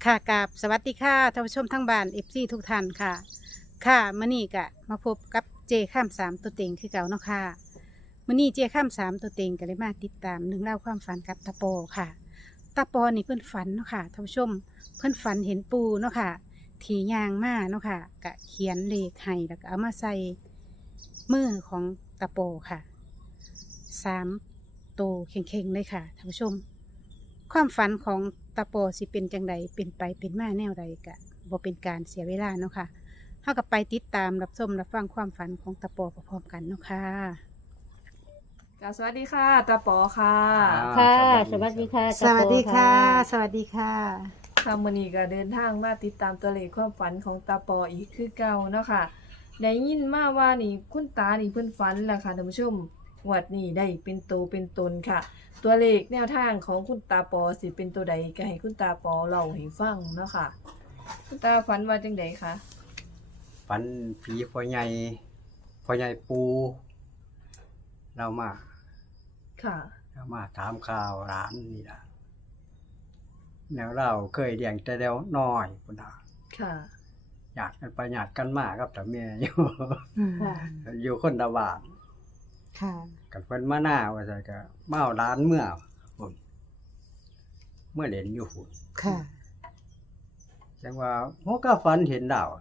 ค่ะกับสวัสดีค่ะท่านผู้ชมทั้งบ้านเอฟซีทุกท่านค่ะค่ะมื้อนี้ก็มาพบกับเจข้ามสามตัวเต็งคือเก่าเนาะค่ะมื้อนี้เจข้ามสามตัวเต็งก็เลยมาติดตามเรื่องเล่าวความฝันกับตาโปค่ะตาโปนี่เพื่อนฝันเนาะค่ะท่านผู้ชมเพื่อนฝันเห็นปูเนาะค่ะที่ยางมาเนาะค่ะกะเขียนเลขให้แล้วก็เอามาใส่มือของตาโปค่ะสามตัวเข่งๆเลยค่ะท่านผู้ชม ความฝันของตาโปสิเป็นจังใดเป็นไปเป็นมาแนวใดกะบ่เป็นการเสียเวลาเนาะค่ะเฮากับไปติดตามรับชมรับฟังความฝันของตาโปพร้อมๆกันเนาะค่ะสวัสดีค่ะตาป๋อค่ะค่ะสวัสดีค่ะสวัสดีค่ะ สวัสดีค่ะค่ะมื้อนี้ก็เดินทางมาติดตามตัวเลขความฝันของตาป๋ออีกคือเก่าเนาะค่ะได้ยินมาว่านี่คุณตานี่เพิ่นฝันแล้วค่ะท่านผู้ชมงวดนี้ได้เป็นโตเป็นตนค่ะ ตัวเลขแนวทางของคุณตาป๋อสิเป็นตัวใดก็ให้คุณตาป๋อเล่าให้ฟังเนาะค่ะคุณตาฝันว่าจังไดคะฝันผีพ่อใหญ่ปูเรามาค่ะเรามาถามข่าวร้านนี่ล่ะแล้วเราเคยเลี้ยงแต่เดียวน้อยพุ่นน่ะค่ะอยากกันไปอยากกันมากครับแต่แม่อยู่ค่ะอยู่คนละบ้านค่ะกันเพิ่นมาหน้าว่าซั่นก็มาเอาร้านเมื่อพุ่นเมื่อเล่นอยู่พุ่นค่ะจังว่าโหก็ฝันเห็นดาว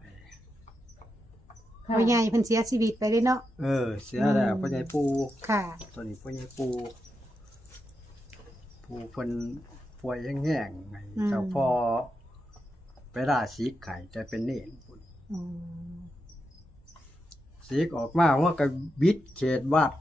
พ่อใหญ่เพิ่นเสียชีวิตไปเลยเนาะเสียแล้วพ่อใหญ่ปูค่ะตัวนี้พ่อใหญ่ปูเพิ่นป่วยแห้งๆไงเจ้าพ่อไปราสีไข่จะเป็นเน่นพุ่นอืมสีกออกมาว่าก็บิดเขตวัด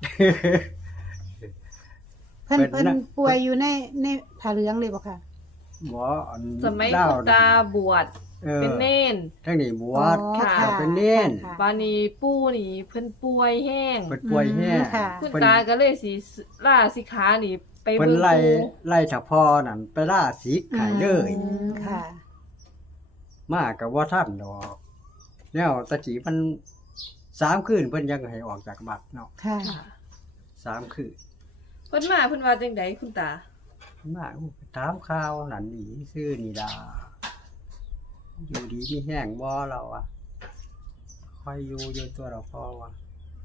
เพิ่นเป็นนะป่วยอยู่ในผ้าเหลืองเลยบ่ค่ะหมออันสมัยดาวคุณตาบวชเป็นเน่นทั้งนี้บวชอ๋อค่ะค่ะเป็นเน่นค่ะบานี้ปู่นี่เพิ่นป่วยแห้งเพิ่นป่วยแห้งค่ะคุณเพิ่นตาก็เลยสิล่าสิขานี่ไปเพิ่นเบิ่งไล่ถ้าพ่อนั่นไปราสีไข่เลยอืมค่ะมาก็บ่ทันดอกแล้วตะกี้มัน3คืนเพิ่นยังให้ออกจากบัดเนาะค่ะค่ะ 3คืนเพิ่นมาเพิ่นว่าจังไดคุณตามาถามข่าวนั่นนี่ซื่อนี่ดาอยู่ดีมีแห้งบ่เราอ่ะคอยอยู่ตัวเราพ่อว่ะ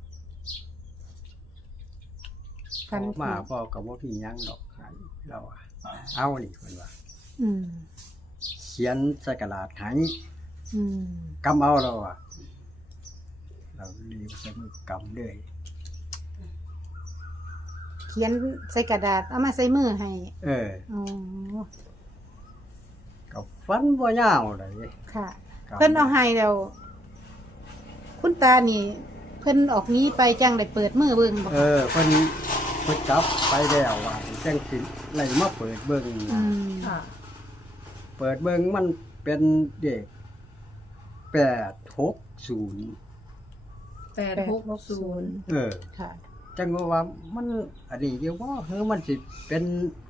ฝันพ่อมาพ่อก็บ่มีหยังดอกให้เราอ่ะเอานี่เพิ่นว่าอืมเขียนใส่กระดาษให้อืมกำเอาเราอ่ะเรารีบใส่มือกำเลยเขียนใส่กระดาษเอามาใส่มือให้อ๋ออ๋อก็ฟันบ่ยาวเลยค่ะกำเพิ่นเอาให้แล้ว คุณตานี่ เพิ่นออกนี้ไปจังได้เปิดมือเบิ่งบ่เพิ่นกลับไปแล้วว่าจังสิไล่มาเปิดเบิ่งอืนะมค่ะเปิดเบิ่งมันเป็นเด็ก860 860 ค่ะจังว่ามันอันนี้อยู่บ่เฮ้อมันสิเป็น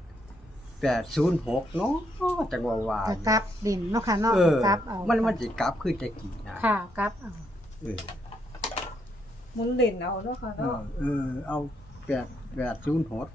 806เนาะจังว่าก็กลับดินเนาะค่ะเนาะเออกลับเอามัมันสิกลับคือแต่กี้นะค่ะกลับเอาเออหมุนเล่นเอาเนาะค่ะเนาะเอา806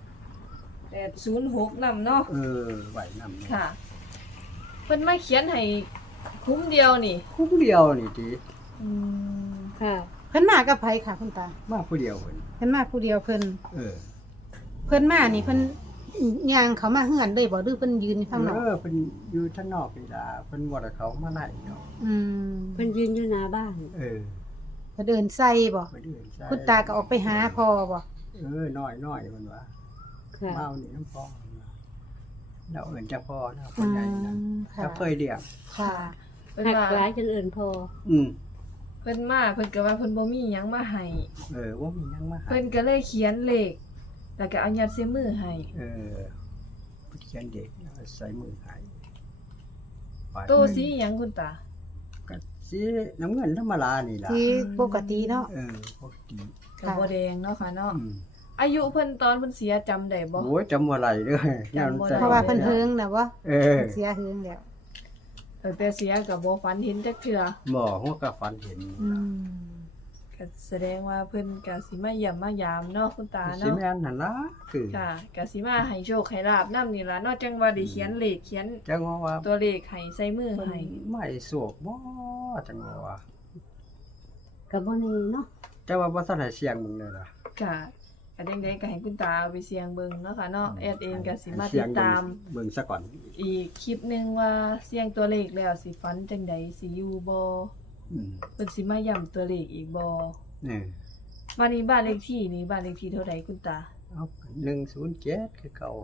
806นำเนาะไหวนำค่ะ เพิ่นมาเขียนให้คุ้มเดียวนี่คู่เดียวนี่ติอืมค่ะเพิ่นมากับไผค่ะคุณตามาผู้เดียวเพิ่นเพิ่นมาผู้เดียวเพิ่นเออเพิ่นมานี่เพิ่นย่างเขามาเฮือนได้บ่หรือเพิ่นยืนอยู่ข้างนอกเพิ่นอยู่ทางนอกนี่ล่ะเพิ่นบ่ได้เข้ามาไหนเนาะอืมเพิ่นยืนอยู่หน้าบ้านเออเพิ่นเดินใส่บ่เพิ่นเดินใส่คุณตาก็ออกไปหาพ่อบ่น้อยเพิ่นว่าค่ะมาเอานี่น้ำพ่อเราเอิ้นจักพ่อนะอืพ่อใหญ่นะมค่ะถ้าเคยเลี้ยงค่ะเพิ่นหักว่าหลายจนเอื่นพออืมเพิ่นมาเพิ่นก็ว่าเพิ่นบ่มีหยังมาให้ว่ามีหยังมาให้เพิ่นก็เลยเขียนเลขแล้วก็เอายัดใส่มือให้เพิ่นเขียนเด็กเอาใส่มือให้ไปโตสีหยังคุณตาก็สีน้ำเงินธรรมดานี่ล่ะที่ปกติเนาะปกติก็บ่แดงเนาะค่ะเนาะอืมอายุเพิ่นตอนเพิ่นเสียจำได้บ่โอ้ยจำบ่ไหลเด้อจำบ่ได้เพราะว่าเพิ่นเฮิงน่ะบ่เออเสียเฮิงแล้วแต่เสียก็บ่ฝันเห็นจักเทื่อบ่ฮู้ก็ฝันเห็นอืมก็ก็แสดงว่าเพิ่นก็สิมาเยี่ยมมายามเนาะคุณตาสิเนาะแม่นหั่นล่ะคือค่ะก็สิมาให้โชคให้ลาบนำนี่ล่ะเนาะจังว่าได้เขียนเลขเขียนจังว่าตัวเลขให้ใส่มือให้ไม่โศกบ่จังว่ากับบ่แน่เนาะแต่ว่าบ่ทันให้เสียงมึงเลยล่ะค่ะก็จังได๋ก็ให้คุณตาเอาไปเสี่ยงเบิ่งเนาะค่ะเนาะแอดเองก็สิมาเสีติยงดตามเบิ่งซะก่อนอีกคลิปหนึงว่าเสี่ยงตัวเลขแล้วสิฝันจังใดสิอยู่บ่อืมเพิ่นสิมาย้ำตัวเลขอีกบ่นี่วันนี้บ้านเลขที่นี่บ้านเลขที่เท่าใดคุณตาเอา107คือเก่า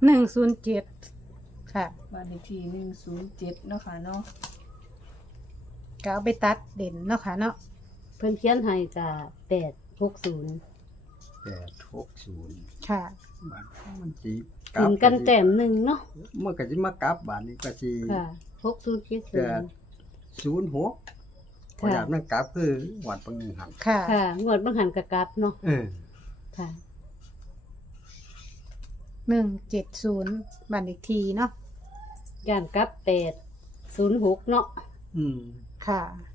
107ค่ะบ้านเลขที่107เนาะค่ะเนาะก็เอาไปตัดเด่นเนาะค่ะเนาะเพิ่นเขียนให้ก็860 860 ค่ะบาดมันสิกินกันแต้มหนึงเนาะมันก็สิมากลับบาดนี้ก็สิค่ะ6070 06พออยากนั่งกลับคือวัดปังหนึ่งหันค่ะค่ะงวดบางหันก็กลับเนาะเออค่ะ 170บ้านเลขที่เนาะย่านกลับ806เนาะอืมค่ะ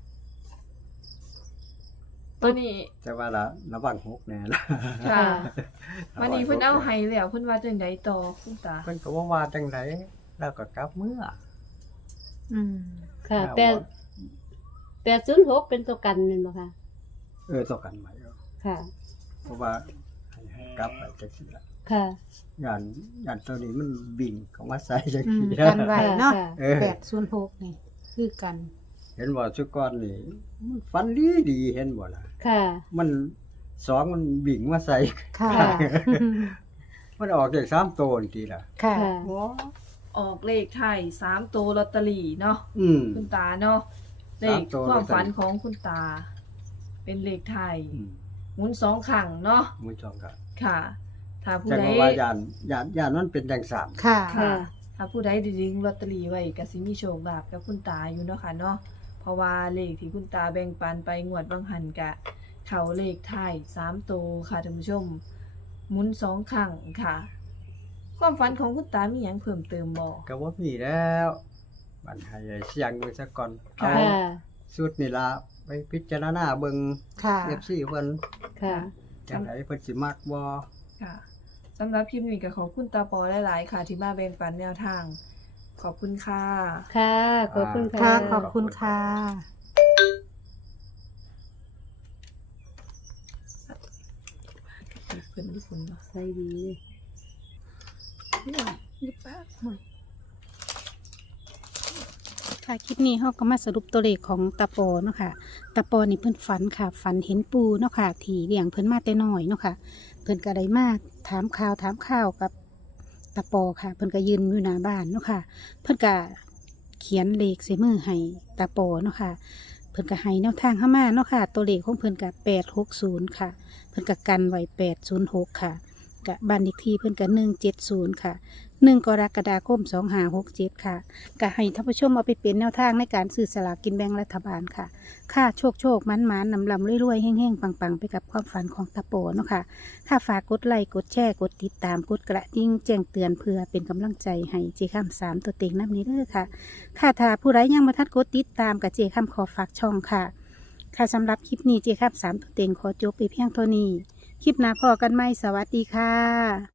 ตัวนี้แต่ว่าระวังหกแน่ละค่ะค่ะวันนี้เพิ่นเอาให้แล้วเพิ่นว่าจังไดต่อคุณตาเพิ่นก็ว่าจังไดแล้วก็กลับเมื่ออืมค่ะแล้วว่า 806เป็นตัวกันแม่นบ่คะต่อกันใหม่เอาค่ะเพราะว่าให้กลับไปจังซี่ละค่ะย่านตัวนี้มันบิ่งเข้ามาใส่จังอืมซี่กันไว้เนาะค่ะเออ 806นี่คือกันเห็นบ่ชุกรนี่มันฟันดีเห็นบ่ล่ะค่ะมันสองมันบิ่งมาใส่ค่ะค่ะมันออกจาก3ตัวนี่ติล่ะค่ะค่ะออกเลขไทย3ตัวลอตเตอรี่เนาะอืมคุณตาเนาะเลข 3ตัวความฝันลอตเตอรี่ของคุณตา เป็นเลขไทยอืมหมุน2ครั้งเนาะมือจองกันค่ะ ถ้าผู้จังใดว่าย่านมันเป็นจังสามค่ะค่ะ ถ้าผู้ใดได้ดึงลอตเตอรี่ไว้ก็สิมีโชคลาภกับคุณตาอยู่เนาะค่ะเนาะเพราะว่าเลขที่คุณตาแบ่งปันไปงวดบางหันกะเข้าเลขไทย3ตัวค่ะท่านผู้ชม หมุน2ครั้งค่ะ ความฝันของคุณตามีหยังเพิ่มเติมบ่ก็บ่มีแล้วบัดให้เสียงดูซะก่อนเอาค่ะค่ะสุดนี่ล่ะไปพิจารณาเบิ่งค่ะ FC เพิ่นค่ะจังไดเพิ่นสิมักบ่ค่ะสำหรับคลิปนี้ก็ขอบคุณตาปอหลายๆค่ะ ที่มาแบ่งปันแนวทาง ขอบคุณค่ะค่ะ ขอบคุณค่ะค่ะขอบคุณค่ะเพิ่นทุกคนเนาะใส่ดีค่ะคลิปนี้เขาก็มาสรุปตัวเลขของตาปอเนาะค่ะตาปอนี่เพิ่นฝันค่ะฝันเห็นปูเนาะค่ะที่เลี้ยงเพิ่นมาแต่น้อยเนาะค่ะ เพิ่นก็ได้มาถามข่าวกับตาปอค่ะ เพิ่นก็ยืนอยู่หน้าบ้านเนาะค่ะ เพิ่นก็เขียนเลขใส่มือให้ตาปอเนาะค่ะ เพิ่นก็ให้แนวทางเข้ามาเนาะค่ะ ตัวเลขของเพิ่นก็860ค่ะ เพิ่นก็กันไว้806ค่ะกะบ้านเลขที่เพิ่นก็170ค่ะ1 กรกฎาคม2567ค่ะก็ให้ท่านผู้ชมเอาไปเป็นแนวทางในการซื้อสลากกินแบ่งรัฐบาลค่ะ ค่ะโชคมันนำลำรวยๆแห้งๆปังๆไปกับความฝันของตาโปเนาะค่ะค่ะฝากกดไลค์กดแชร์กดติดตามกดกระดิ่งแจ้งเตือนเพื่อเป็นกำลังใจให้เจค้าม3ตัวเต็งน้ำนี้เด้อค่ะ ค่ะถ้าผู้ใดยังมาทัดกดติดตามกับเจค้ามขอฝากช่องค่ะ ค่ะสำหรับคลิปนี้เจค้าม3ตัวเต็งขอจบไปเพียงเท่านี้ คลิปหน้าพอกันไหมสวัสดีค่ะ